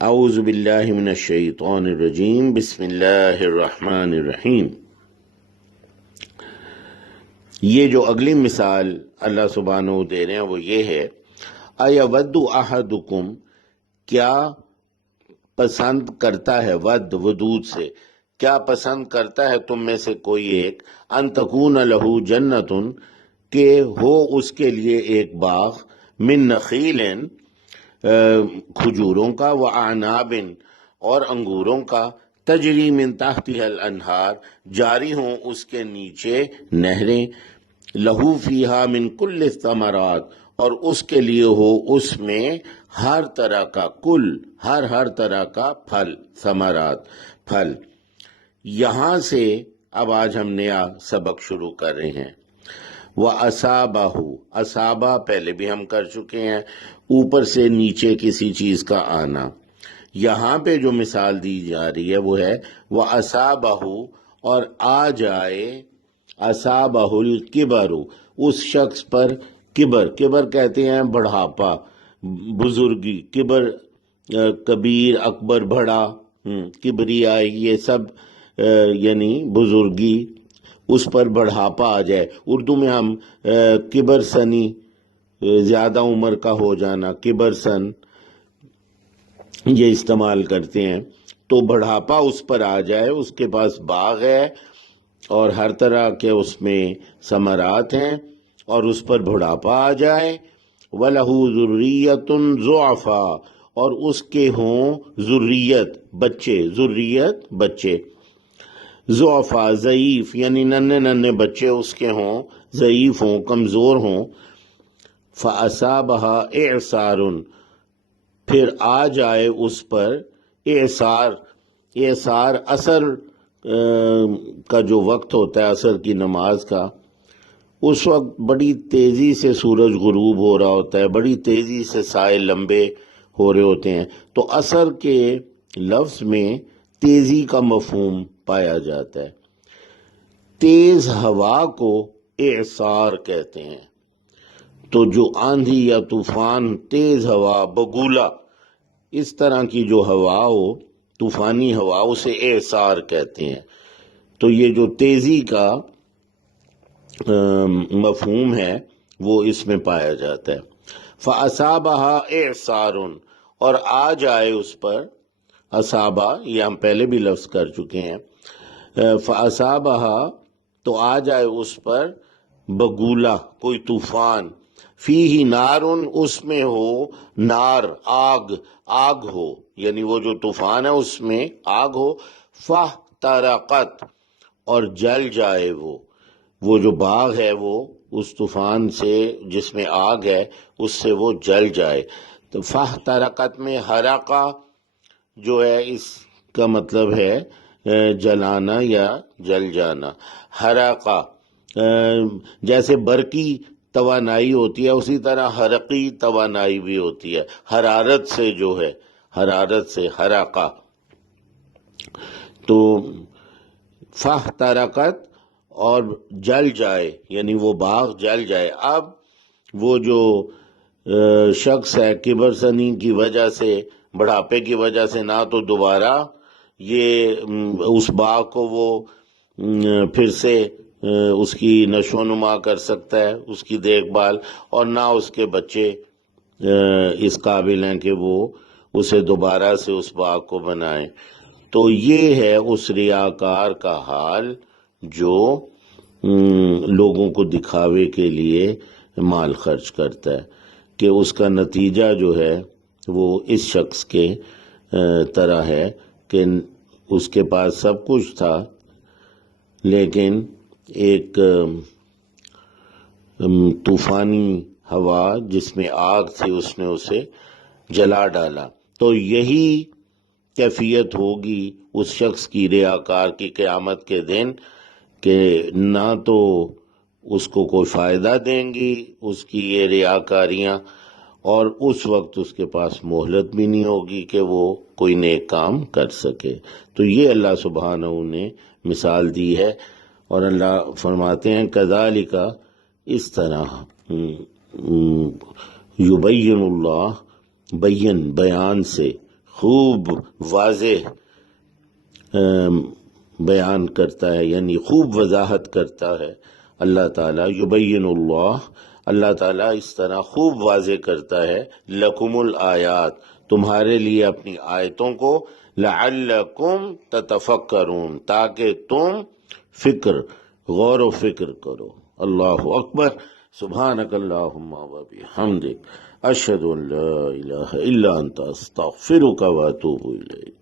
اعوذ باللہ من الشیطان الرجیم، بسم اللہ الرحمن الرحیم۔ یہ جو اگلی مثال اللہ سبحانہ دے رہے ہیں وہ یہ ہے، اَیَوَدُّ أَحَدُکُم، کیا پسند کرتا ہے، ودود سے کیا پسند کرتا ہے تم میں سے کوئی ایک، ان تکون لہ جنتن، کہ ہو اس کے لیے ایک باغ، من نخیل، کھجوروں کا، وعناب، اور انگوروں کا، تجری من تحتها الانہار، جاری ہوں اس کے نیچے نہریں، لہو فیہا من کل الثمرات، اور اس کے لیے ہو اس میں ہر طرح کا، ہر طرح کا پھل، ثمرات، پھل۔ یہاں سے اب آج ہم نیا سبق شروع کر رہے ہیں۔ وَأَصَابَهُ، اصابہ پہلے بھی ہم کر چکے ہیں، اوپر سے نیچے کسی چیز کا آنا۔ یہاں پہ جو مثال دی جا رہی ہے وہ ہے وَأَصَابَهُ، اور آ جائے، أَصَابَهُ الْكِبَرُ، اس شخص پر کبر کہتے ہیں بڑھاپا، بزرگی، کبر، کبیر، اکبر، بڑا، کبریائی، یہ سب یعنی بزرگی، اس پر بڑھاپا آ جائے۔ اردو میں ہم کبر سنی، زیادہ عمر کا ہو جانا، کبر سن، یہ استعمال کرتے ہیں۔ تو بڑھاپا اس پر آ جائے، اس کے پاس باغ ہے اور ہر طرح کے اس میں ثمرات ہیں، اور اس پر بڑھاپا آ جائے، وَلَهُ ذُرِّيَّةٌ ضُعَفَاء، اور اس کے ہوں ذریت، بچے، ضعفاء، ضعیف، یعنی ننھے بچے اس کے ہوں، ضعیف ہوں، کمزور ہوں، فَأَصَابَهَا إِعْصَارٌ، پھر آ جائے اس پر اعصار، عصر کا جو وقت ہوتا ہے، عصر کی نماز کا، اس وقت بڑی تیزی سے سورج غروب ہو رہا ہوتا ہے، بڑی تیزی سے سائے لمبے ہو رہے ہوتے ہیں، تو عصر کے لفظ میں تیزی کا مفہوم پایا جاتا ہے۔ تیز ہوا کو اعصار کہتے ہیں۔ تو جو آندھی یا طوفان، تیز ہوا، بگولا، اس طرح کی جو ہوا ہو، طوفانی ہوا، اسے اعصار کہتے ہیں۔ تو یہ جو تیزی کا مفہوم ہے وہ اس میں پایا جاتا ہے۔ فَأَصَابَهَا إِعْصَارٌ، اور آ جائے اس پر، اصابہ یہ ہم پہلے بھی لفظ کر چکے ہیں، فَأَصَابَهَا، تو آ جائے اس پر بگولا، کوئی طوفان، فیہ نارن، اس میں ہو نار، آگ ہو، یعنی وہ جو طوفان ہے اس میں آگ ہو، فاحترقت، اور جل جائے وہ جو باغ ہے وہ اس طوفان سے، جس میں آگ ہے، اس سے وہ جل جائے۔ تو فاحترقت میں حرقہ جو ہے، اس کا مطلب ہے جلانا یا جل جانا۔ حرقہ جیسے برقی توانائی ہوتی ہے، اسی طرح حرقی توانائی بھی ہوتی ہے، حرارت سے، جو ہے حرارت سے، حرقہ۔ تو فاحترقت، اور جل جائے، یعنی وہ باغ جل جائے۔ اب وہ جو شخص ہے، کبر سنی کی وجہ سے، بڑھاپے کی وجہ سے، نہ تو دوبارہ یہ اس باغ کو وہ پھر سے اس کی نشو و نما کر سکتا ہے، اس کی دیکھ بھال، اور نہ اس کے بچے اس قابل ہیں کہ وہ اسے دوبارہ سے اس باغ کو بنائیں۔ تو یہ ہے اس ریاکار کا حال جو لوگوں کو دکھاوے کے لیے مال خرچ کرتا ہے، کہ اس کا نتیجہ جو ہے وہ اس شخص کے طرح ہے کہ اس کے پاس سب کچھ تھا، لیکن ایک طوفانی ہوا جس میں آگ تھی، اس نے اسے جلا ڈالا۔ تو یہی کیفیت ہوگی اس شخص کی، ریاکار کی، قیامت کے دن، کہ نہ تو اس کو کوئی فائدہ دیں گی اس کی یہ ریاکاریاں، اور اس وقت اس کے پاس مہلت بھی نہیں ہوگی کہ وہ کوئی نیک کام کر سکے۔ تو یہ اللہ سبحانہ نے مثال دی ہے، اور اللہ فرماتے ہیں کذالک، اس طرح، یبین اللہ، بیان سے، خوب واضح بیان کرتا ہے، یعنی خوب وضاحت کرتا ہے اللہ تعالیٰ. یبین اللہ تعالیٰ اس طرح خوب واضح کرتا ہے لکم الآیات، تمہارے لیے اپنی آیتوں کو، لعلکم تتفکرون، تاکہ تم غور و فکر کرو. اللہ اکبر. سبحانک اللہم و بحمدک، اشہد ان لا الہ الا انت، استغفرک و اتوب الیک.